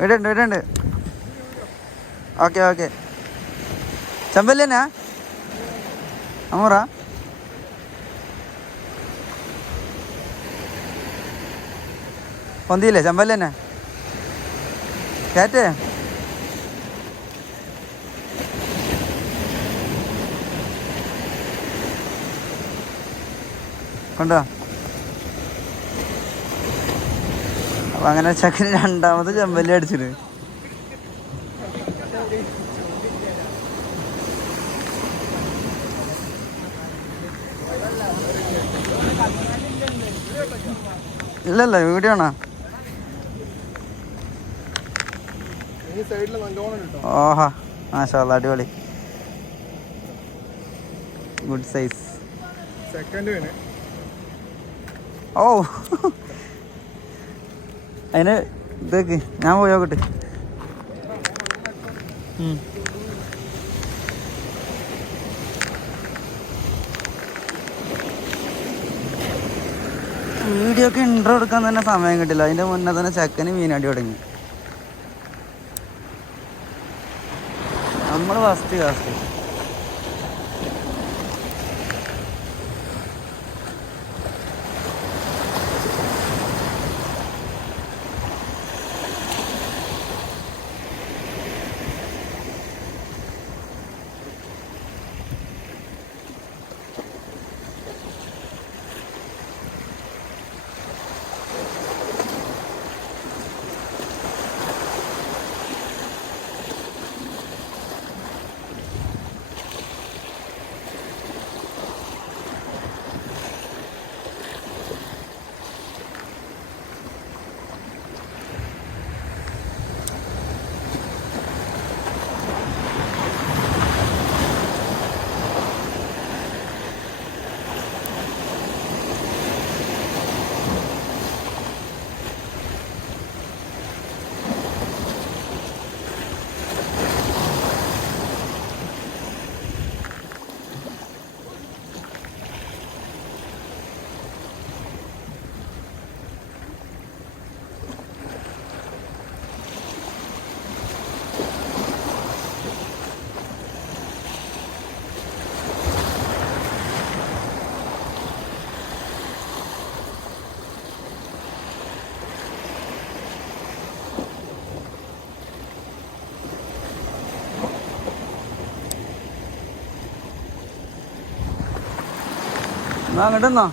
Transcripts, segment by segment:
വീടുണ്ട്. ഓക്കെ ചെമ്പല്ലിനാ അമ്മൂറ പൊന്തിയില്ലേ ചെമ്പല്ലിനെ കേറ്റേ കൊണ്ടോ. അപ്പൊ അങ്ങനെ ചക്കന് രണ്ടാമത് ചെമ്പല്ലി അടിച്ചിട്ട് ഇല്ലല്ല വീഡിയോ ആണോ? ഓഹാ മാഷാ അല്ലാ അടിപൊളി ഗുഡ് സൈസ്. ഓ അതിന് ഇതേക്ക് ഞാൻ പോയോക്കട്ടെ. വീഡിയോ ഒക്കെ ഇൻട്രോ എടുക്കാൻ തന്നെ സമയം കിട്ടില്ല. അതിൻ്റെ മുന്നേ തന്നെ ചെക്കന് മീനടി തുടങ്ങി. നമ്മൾ ഫസ്റ്റ് കാസ്റ്റ് അങ്ങോട്ടെന്നോ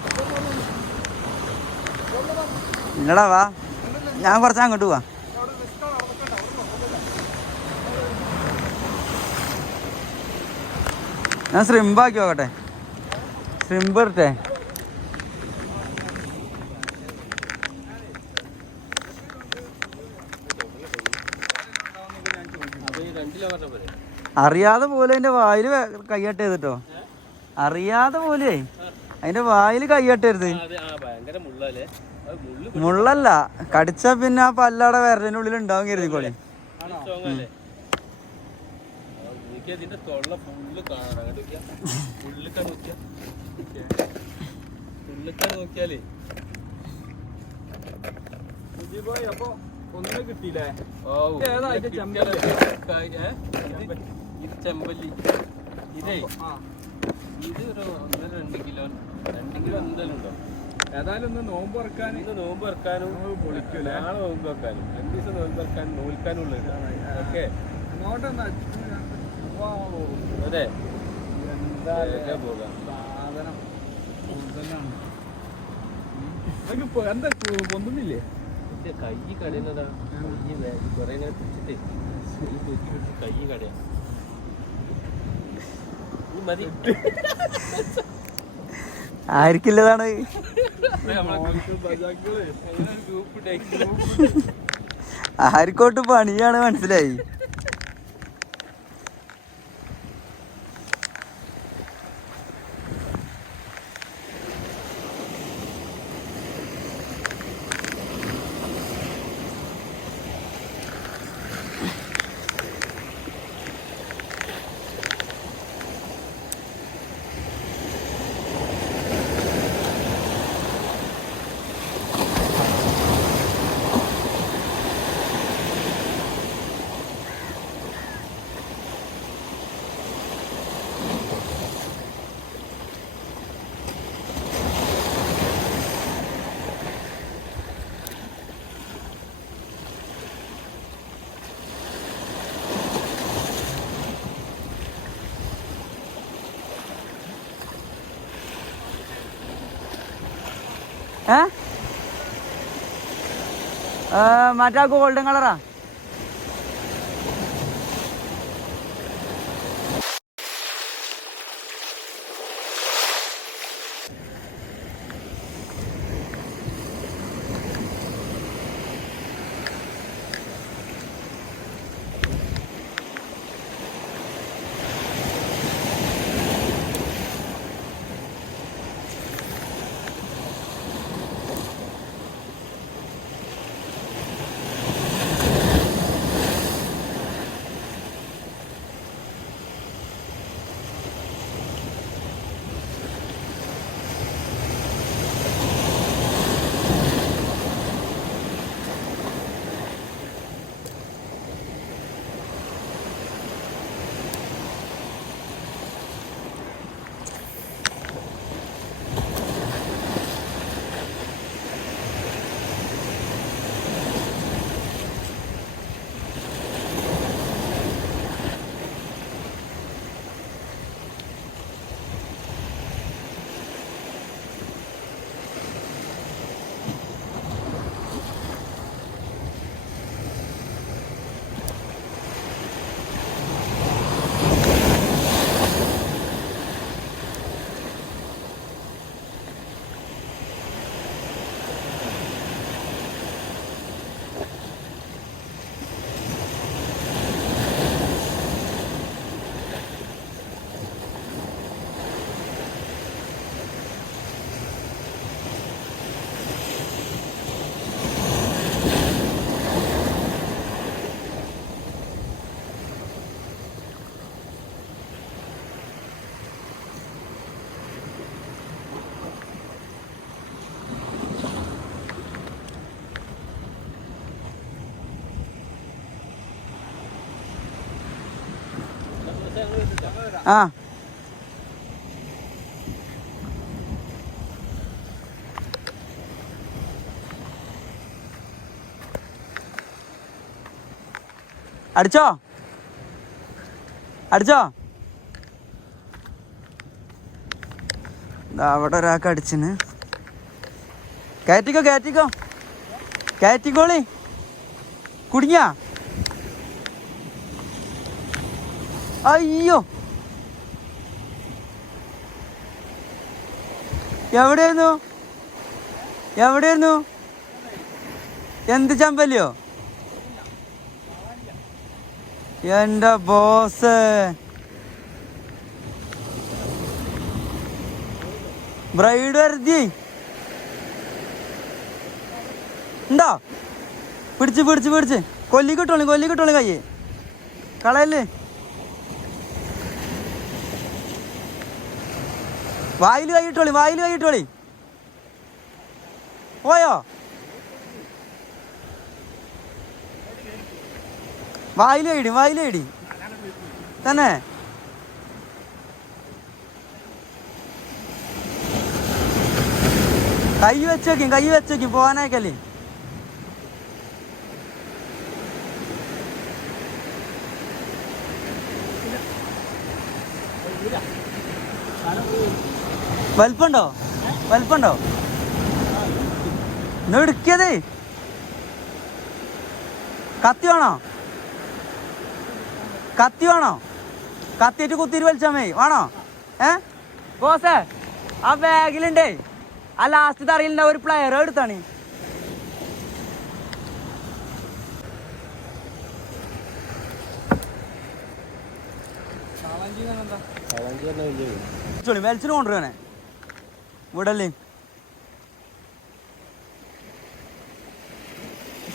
ഇല്ലടാ വാ, ഞാൻ കുറച്ച് അങ്ങോട്ട് പോവാ. ഞാൻ ശ്രിമ്പാക്കി നോക്കട്ടെ, ശ്രിമ്പ് ഇരട്ടെ. അറിയാതെ പോലെ അതിന്റെ വായിൽ കയ്യട്ട് ചെയ്തിട്ടോ, അറിയാതെ പോലെ അതിന്റെ വായിൽ കൈയ്യട്ടരുത്. മുള്ളല്ല, കടിച്ചാ പിന്നെ ആ പല്ലാടെ വിരലിനുള്ളിൽ ഉണ്ടാവും കരുതിക്കോളി. ചെമ്പല്ലി ഇതേ ഇത് ഒരു 1.5-2 കിലോ എന്തായാലും ഉണ്ടോ. ഏതായാലും ഒന്ന് നോമ്പ് ഇറക്കാനും പൊളിക്കൂല, നാളെ നോമ്പ് വെക്കാനും 2 ദിവസം നോമ്പ് ഇറക്കാനും നോൽക്കാനും ഉള്ളത്. ഓക്കെ അതെ എന്താ പോകാം സാധനം കൂടുതലാണ്. എന്താ പൊന്തുന്നില്ലേ? കൈ കടയുന്നതാ, കുറെ ഇങ്ങനെ പിടിച്ചിട്ടേ കൈ കടയാ. മതി ആയിരിക്കില്ലതാണ്. ആർക്കോട്ട് പണിയാണ്, മനസ്സിലായി. മറ്റേ ഗോൾഡൻ കളറാ. ആ അടിച്ചോ അടിച്ചോ. അവിടെ ഒരാൾക്ക് അടിച്ചിന്. കയറ്റിക്കോ കയറ്റിക്കോ കയറ്റിക്കോളി. കുടുങ്ങിയ അയ്യോ എവിടെയായിരുന്നു എവിടെയായിരുന്നു? എന്ത് ചമ്പല്ലയോ? എൻ്റെ ബോസ് ബ്രൈഡ് വരുത്തി ഉണ്ടോ? പിടിച്ച് പിടിച്ച് പിടിച്ച് കൊല്ലി കിട്ടോളി കയ്യേ കളയല്ലേ. വായിൽ കൈയിട്ടോളി പോയോ? വായിൽ തന്നെ. കൈ വെച്ചേക്കും പോവാനായിക്കല്ലേ. വലിപ്പുണ്ടോ ഒന്ന് എടുക്കിയത്? കത്തി വേണോ? കത്തിയിട്ട് കുത്തിയിട്ട് വലിച്ചാൽ മതി വേണോ? ബോസേ ആ ബാഗിലുണ്ടേ ആ ലാസ്റ്റ് തറയിലുണ്ടാവും ഒരു പ്ലെയർ എടുത്താണ്. വലിച്ചിട്ട് കൊണ്ടുവരുവാനെ വിടല്ലേ.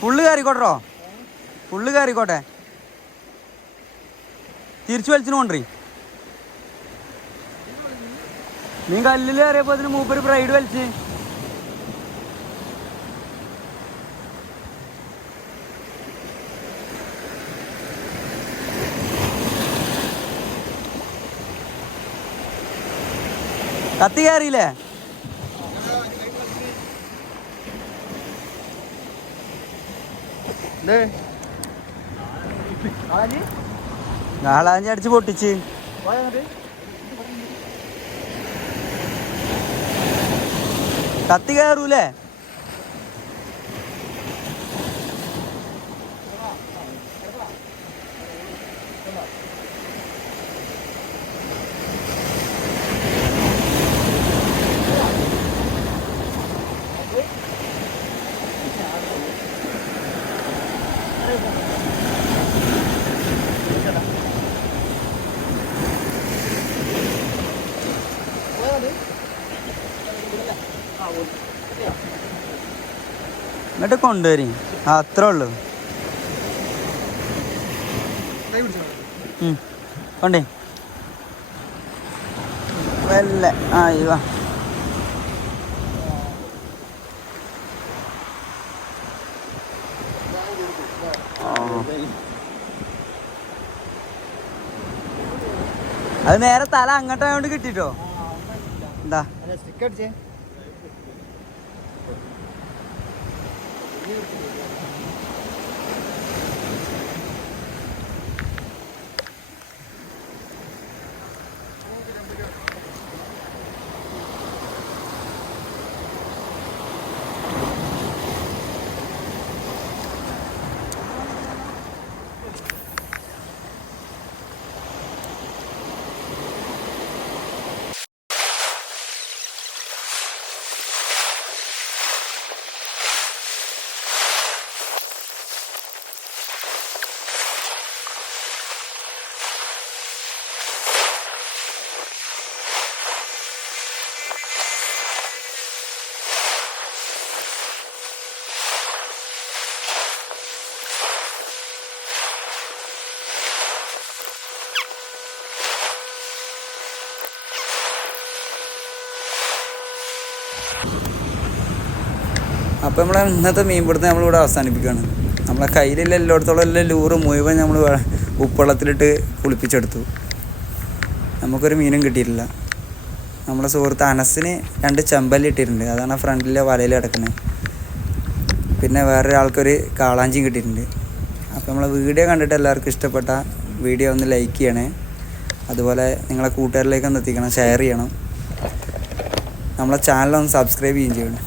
ഫുള്ള് കയറിക്കോട്ടെ തിരിച്ചു വലിച്ചിട്ട് കൊണ്ടുവരീ. നീ കല്ലിൽ കയറിയപ്പോ അതിന് മൂപ്പര് ബ്രൈഡ് വലിച്ച്. കത്തി കയറിയില്ലേ? നാളാഞ്ചി അടിച്ച് പൊട്ടിച്ച് കത്തി കയറൂലേ? എന്നിട്ട് കൊണ്ടുവരി. അത്രേ ഉള്ളൂ. കൊണ്ടേ വല്ല അയ്യോ അത് നേരെ തല അങ്ങോട്ടായോണ്ട് കിട്ടിട്ടോ. എന്താ അപ്പോൾ നമ്മളെ ഇന്നത്തെ മീൻപിടുത്തം നമ്മളിവിടെ അവസാനിപ്പിക്കുകയാണ്. നമ്മളെ കയ്യിലുള്ള എല്ലായിടത്തോളം എല്ലാം ലൂറ് മുഴുവൻ നമ്മൾ ഉപ്പുവെള്ളത്തിലിട്ട് കുളിപ്പിച്ചെടുത്തു. നമുക്കൊരു മീനും കിട്ടിയിട്ടില്ല. നമ്മുടെ സുഹൃത്ത് അനസിന് 2 ചെമ്പല്ലി ഇട്ടിട്ടുണ്ട്. അതാണ് ഫ്രണ്ടിലെ വലയിൽ കിടക്കുന്നത്. പിന്നെ വേറൊരാൾക്കൊരു കാളാഞ്ചിയും കിട്ടിയിട്ടുണ്ട്. അപ്പോൾ നമ്മളെ വീഡിയോ കണ്ടിട്ട് എല്ലാവർക്കും ഇഷ്ടപ്പെട്ട വീഡിയോ ഒന്ന് ലൈക്ക് ചെയ്യണേ. അതുപോലെ നിങ്ങളെ കൂട്ടുകാരിലേക്കൊന്ന് എത്തിക്കണം, ഷെയർ ചെയ്യണം. നമ്മളെ ചാനലൊന്ന് സബ്സ്ക്രൈബ് ചെയ്യണം.